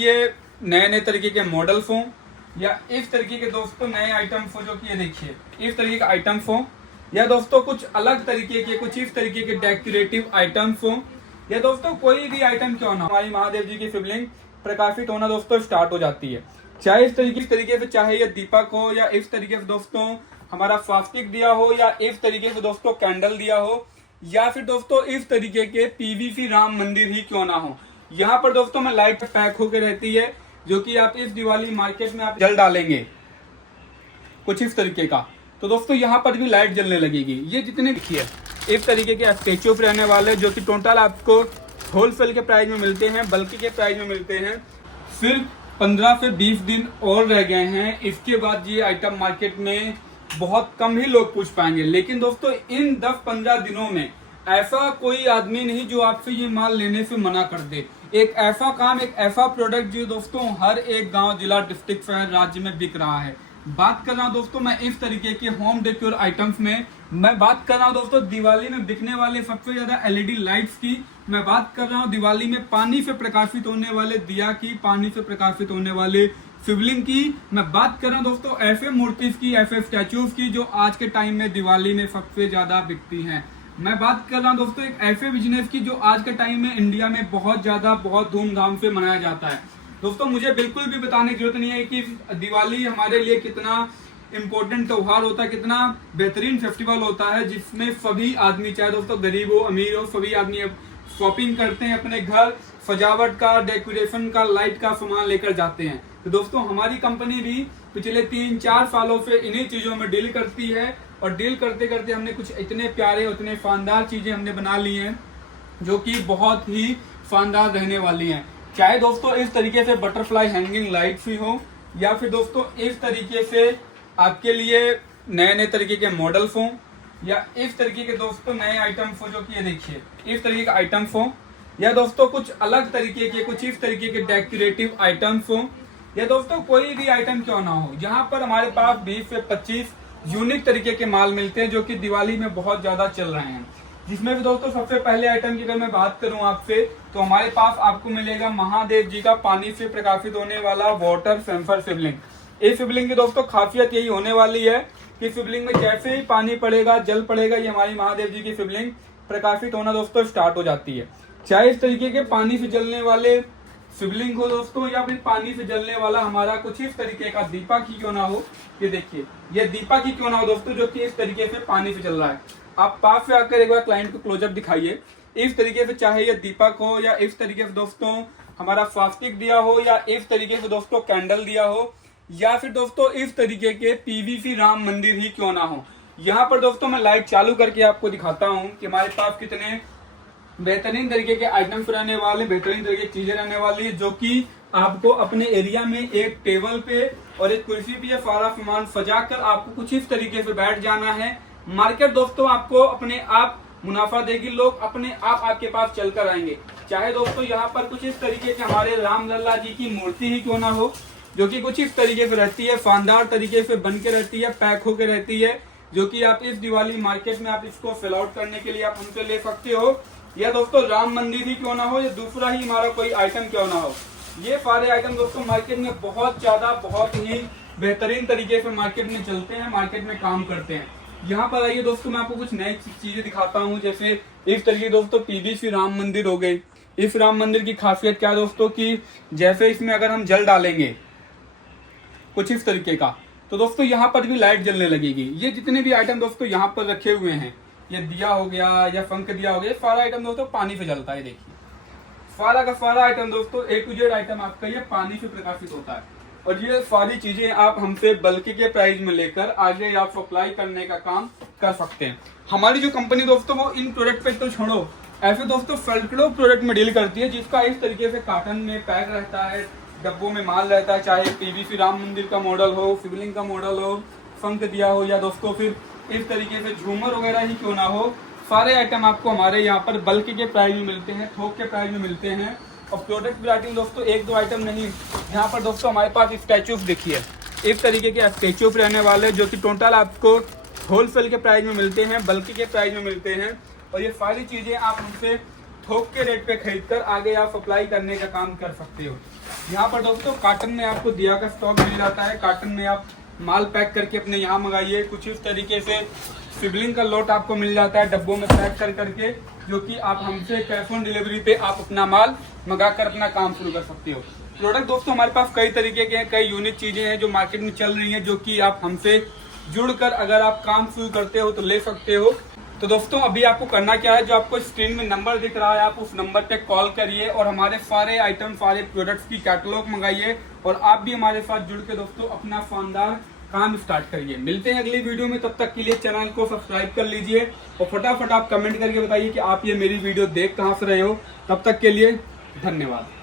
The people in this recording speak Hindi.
ये नए नए तरीके के मॉडल्स हों या इस तरीके के दोस्तों नए आइटम्स हो, जो कि ये देखिए इस तरीके के आइटम्स हों, या दोस्तों कुछ अलग तरीके के कुछ इस तरीके के डेकोरेटिव आइटम्स हों, या दोस्तों कोई भी आइटम क्यों ना, हमारी महादेव जी की शिवलिंग प्रकाशित होना दोस्तों स्टार्ट हो जाती है। चाहे इस तरीके से, चाहे ये दीपक हो, या इस तरीके से दोस्तों हमारा स्वास्तिक दिया हो, या इस तरीके से दोस्तों कैंडल दिया हो, या फिर दोस्तों इस तरीके के पीवीसी राम मंदिर ही क्यों ना हो। यहाँ पर दोस्तों में लाइट पैक होकर रहती है, जो कि आप इस दिवाली मार्केट में आप जल डालेंगे कुछ इस तरीके का, तो दोस्तों यहाँ पर भी लाइट जलने लगेगी। ये जितने देखिए इस तरीके के स्टेचू रहने वाले, जो कि टोटल आपको होलसेल के प्राइस में मिलते हैं, बल्कि के प्राइस में मिलते हैं। सिर्फ 15 से 20 दिन और रह गए हैं, इसके बाद ये आइटम मार्केट में बहुत कम ही लोग पूछ पाएंगे। लेकिन दोस्तों इन 10-15 दिनों में ऐसा कोई आदमी नहीं जो आपसे ये माल लेने से मना कर दे। एक ऐसा काम, एक ऐसा प्रोडक्ट जो दोस्तों हर एक गांव, जिला, डिस्ट्रिक्ट, शहर, राज्य में बिक रहा है। बात कर रहा हूँ दोस्तों मैं इस तरीके के होम डेकोर आइटम्स में, मैं बात कर रहा हूँ दोस्तों दिवाली में बिकने वाले सबसे ज्यादा एलईडी लाइट्स की, मैं बात कर रहा हूँ दिवाली में पानी से प्रकाशित होने वाले दिया की, पानी से प्रकाशित होने वाले शिवलिंग की, मैं बात कर रहा हूँ दोस्तों ऐसे मूर्तिज की, ऐसे स्टैचूज की जो आज के टाइम में दिवाली में सबसे ज्यादा बिकती हैं। मैं बात कर रहा हूँ दोस्तों एक ऐसे बिजनेस की जो आज के टाइम में इंडिया में बहुत ज्यादा, बहुत धूमधाम से मनाया जाता है। दोस्तों मुझे बिल्कुल भी बताने की जरूरत नहीं है कि दिवाली हमारे लिए कितना इम्पोर्टेंट त्योहार होता है, कितना बेहतरीन फेस्टिवल होता है, जिसमें सभी आदमी, चाहे दोस्तों गरीब हो, अमीर हो, सभी आदमी शॉपिंग करते हैं, अपने घर सजावट का, डेकोरेशन का, लाइट का सामान लेकर जाते हैं। तो दोस्तों हमारी कंपनी भी पिछले 3-4 सालों से इन्हीं चीजों में डील करती है, और डील करते करते हमने कुछ इतने प्यारे, इतने शानदार चीजें हमने बना ली हैं जो कि बहुत ही शानदार रहने वाली हैं। चाहे दोस्तों इस तरीके से बटरफ्लाई हैंगिंग लाइट्स ही हो, या फिर दोस्तों इस तरीके से आपके लिए नए नए तरीके के मॉडल्स हों, या इस तरीके के दोस्तों नए आइटम्स हो, जो कि ये देखिए इस तरीके के आइटम्स हों, या दोस्तों कुछ अलग तरीके के कुछ इस तरीके के डेकोरेटिव आइटम्स हों, या दोस्तों कोई भी आइटम क्यों ना हो। यहाँ पर हमारे पास 20 से 25 यूनिक तरीके के माल मिलते हैं, जो कि दिवाली में बहुत ज्यादा चल रहे हैं। जिसमें भी दोस्तों सबसे पहले आइटम की अगर मैं बात करूं आपसे, तो हमारे पास आपको मिलेगा महादेव जी का पानी से प्रकाशित होने वाला वाटर सेंसर शिवलिंग। इस शिवलिंग की दोस्तों खासियत यही होने वाली है कि शिवलिंग में जैसे ही पानी पड़ेगा, जल पड़ेगा, ये हमारी महादेव जी की शिवलिंग प्रकाशित होना दोस्तों स्टार्ट हो जाती है। चाहे इस तरीके के पानी से जलने वाले शिवलिंग हो दोस्तों, या फिर पानी से जलने वाला हमारा कुछ इस तरीके का दीपक ही क्यों ना हो। ये देखिए ये दीपक ही क्यों ना हो दोस्तों, जो कि इस तरीके से पानी से चल रहा है। आप पास से आकर एक बार क्लाइंट को क्लोजअप दिखाइए। इस तरीके से चाहे ये दीपक हो, या इस तरीके से दोस्तों हमारा स्वास्तिक दिया हो, या इस तरीके से दोस्तों कैंडल दिया हो, या फिर दोस्तों इस तरीके के पीवीसी राम मंदिर ही क्यों ना हो। यहाँ पर दोस्तों मैं लाइट चालू करके आपको दिखाता हूँ कि हमारे पास कितने बेहतरीन तरीके के आइटम्स रहने वाले, बेहतरीन तरीके की चीजें रहने वाली है, जो कि आपको अपने एरिया में एक टेबल पे और एक कुर्सी पे सारा सामान सजाकर आपको कुछ इस तरीके से बैठ जाना है। मार्केट दोस्तों आपको अपने आप मुनाफा देगी, लोग अपने आप आपके पास चलकर आएंगे। चाहे दोस्तों यहाँ पर कुछ इस तरीके के हमारे राम लल्ला जी की मूर्ति ही क्यों ना हो, जो कि कुछ इस तरीके से रहती है, शानदार तरीके से बन के रहती है, पैक होकर रहती है, जो कि आप इस दिवाली मार्केट में आप इसको फिल आउट करने के लिए आप हमसे ले सकते हो। या दोस्तों राम मंदिर ही क्यों ना हो, या दूसरा ही हमारा कोई आइटम क्यों ना हो, ये सारे आइटम दोस्तों मार्केट में बहुत ज्यादा, बहुत ही बेहतरीन तरीके से मार्केट में चलते हैं, मार्केट में काम करते हैं। यहाँ पर आइए दोस्तों मैं आपको कुछ नई चीजें दिखाता हूँ। जैसे इस तरीके दोस्तों पीवीसी राम मंदिर हो गई। इस राम मंदिर की खासियत क्या है दोस्तों कि जैसे इसमें अगर हम जल डालेंगे कुछ इस तरीके का, तो दोस्तों यहाँ पर भी लाइट जलने लगेगी। ये जितने भी आइटम दोस्तों यहाँ पर रखे हुए हैं, ये दिया हो गया या शंख दिया हो गया, सारा आइटम दोस्तों पानी से जलता है। देखिए सारा का सारा आइटम दोस्तों A to Z आइटम आपका ये पानी से प्रकाशित होता है। और ये सारी चीजें आप हमसे बल्कि के प्राइस में लेकर आगे आप सप्लाई करने का काम कर सकते हैं। हमारी जो कंपनी दोस्तों वो इन प्रोडक्ट पे तो छोड़ो, ऐसे दोस्तों सैकड़ों प्रोडक्ट में डील करती है, जिसका इस तरीके से कार्टन में पैक रहता है, डब्बों में माल रहता है। चाहे पीवीसी राम मंदिर का मॉडल हो, शिवलिंग का मॉडल हो, शंख दिया हो, या दोस्तों फिर इस तरीके से झूमर वगैरह ही क्यों ना हो, सारे आइटम आपको हमारे यहाँ पर बल्कि के प्राइस में मिलते हैं, थोक के प्राइस में मिलते हैं। और प्रोडक्ट वैरायटी दोस्तों 1-2 आइटम नहीं, यहाँ पर दोस्तों हमारे पास स्टैचूज देखिए इस तरीके के स्टैचू रहने वाले, जो कि टोटल आपको होलसेल के प्राइस में मिलते हैं, बल्कि के प्राइस में मिलते हैं। और ये सारी चीजें आप हमसे थोक के रेट पे खरीदकर आगे आप सप्लाई करने का काम कर सकते हो। यहाँ पर दोस्तों कार्टन में आपको दिया का स्टॉक मिल जाता है, कार्टन में आप माल पैक करके अपने यहाँ मंगाइए। कुछ इस तरीके से सिबलिंग का लॉट आपको मिल जाता है डब्बों में पैक कर करके, जो कि आप हमसे कैश ऑन डिलीवरी पे आप अपना माल मंगा कर अपना काम शुरू कर सकते हो। प्रोडक्ट दोस्तों हमारे पास कई तरीके के हैं, कई यूनिक चीजें हैं जो मार्केट में चल रही हैं, जो कि आप हमसे जुड़कर अगर आप काम शुरू करते हो तो ले सकते हो। तो दोस्तों अभी आपको करना क्या है, जो आपको स्क्रीन में नंबर दिख रहा है आप उस नंबर पे कॉल करिए और हमारे सारे आइटम, सारे प्रोडक्ट्स की कैटलॉग मंगाइए और आप भी हमारे साथ जुड़ के दोस्तों अपना शानदार काम स्टार्ट करिए। मिलते हैं अगली वीडियो में, तब तक के लिए चैनल को सब्सक्राइब कर लीजिए और फटाफट आप कमेंट करके बताइए कि आप ये मेरी वीडियो देख कहाँ से रहे हो। तब तक के लिए धन्यवाद।